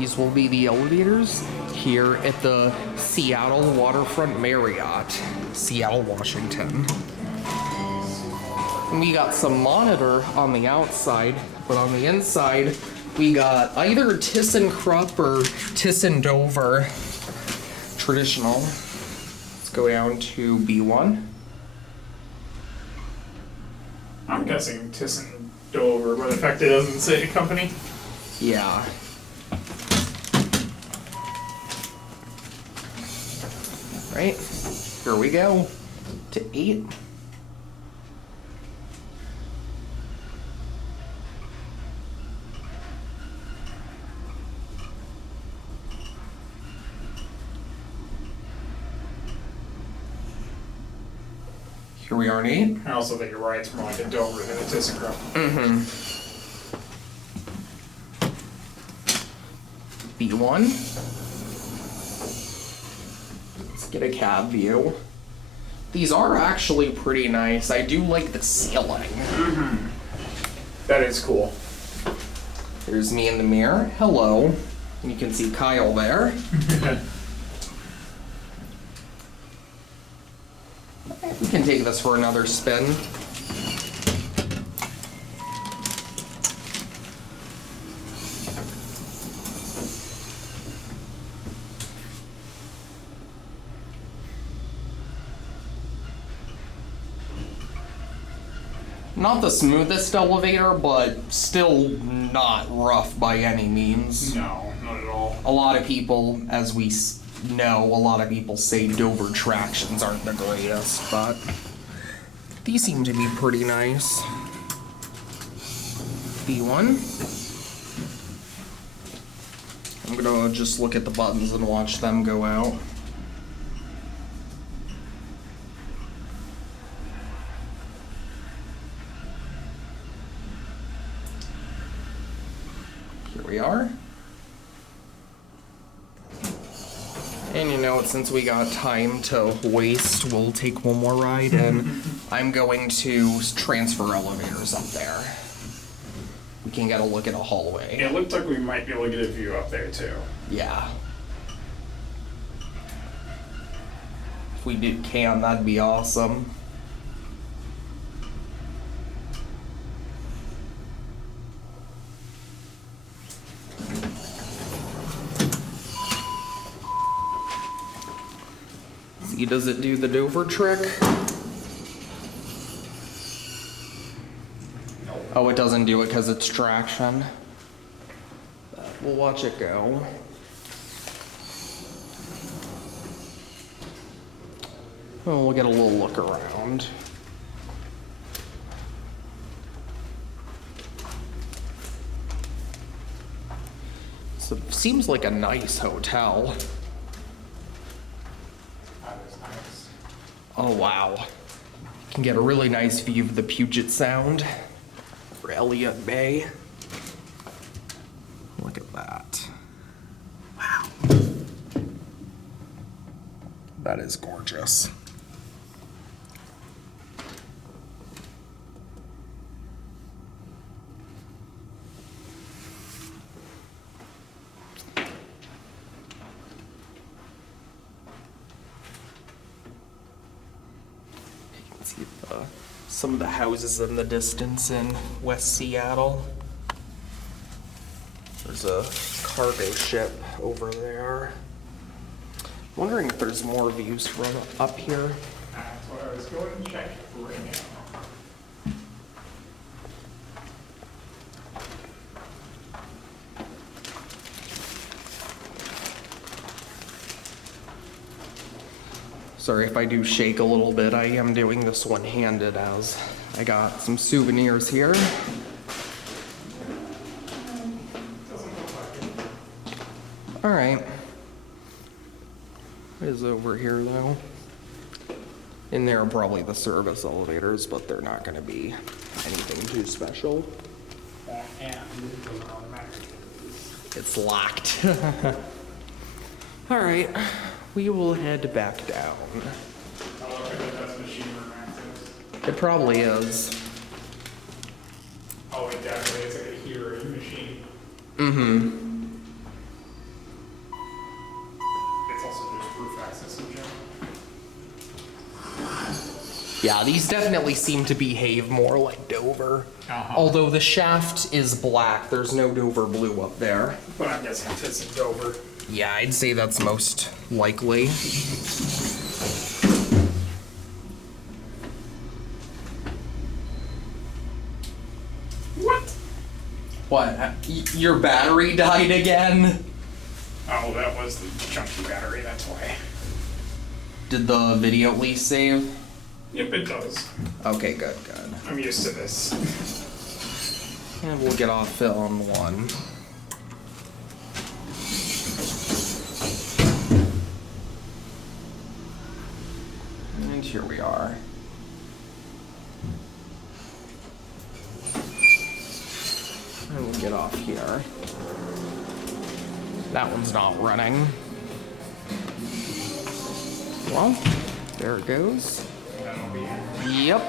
These will be the elevators here at the Seattle Waterfront Marriott, Seattle, Washington. And we got some monitor on the outside, but on the inside, we got either ThyssenKrupp or ThyssenDover traditional. Let's go down to B1. I'm guessing ThyssenDover, but the fact it doesn't say company. Yeah. Right, here we go to 8. Here we are in 8. I also think you're right, it's more like a Dover than a ThyssenKrupp. Mm-hmm. B1. Let's get a cab view. These are actually pretty nice. I do like the ceiling. Mm-hmm. That is cool. There's me in the mirror. Hello. You can see Kyle there. We can take this for another spin. Not the smoothest elevator, but still not rough by any means. No, not at all. A lot of people, as we know, a lot of people say Dover tractions aren't the greatest, but these seem to be pretty nice. B1. I'm gonna just look at the buttons and watch them go out. Here we are. And you know, since we got time to waste, we'll take one more ride, and I'm going to transfer elevators up there. We can get a look at a hallway. It looked like we might be able to get a view up there too. Yeah. If we can, that'd be awesome. See, does it do the Dover trick? Oh, it doesn't do it because it's traction. We'll watch it go. Oh, we'll get a little look around. So it seems like a nice hotel. That is nice. Oh, wow. You can get a really nice view of the Puget Sound for Elliott Bay. Look at that. Wow. That is gorgeous. See some of the houses in the distance in West Seattle. There's a cargo ship over there. Wondering if there's more views from up here. That's what I was going to check right now. Sorry if I do shake a little bit. I am doing this one-handed as I got some souvenirs here. All right. What is over here though? In there are probably the service elevators, but they're not going to be anything too special. And it doesn't automatically. It's locked. All right, we will head back down. Oh, I bet that's machine room access. It probably is. Oh, it definitely is like a hearing machine. Mm-hmm. Yeah, these definitely seem to behave more like Dover. Uh-huh. Although the shaft is black, there's no Dover blue up there. But I'm guessing ThyssenDover. Yeah, I'd say that's most likely. What? What? Your battery died again? Oh, that was the chunky battery, that's why. Did the video at least save? Yep, it does. Okay, good, good. I'm used to this. And we'll get off film 1. And here we are. And we'll get off here. That one's not running. Well, there it goes. That'll be it. Yep.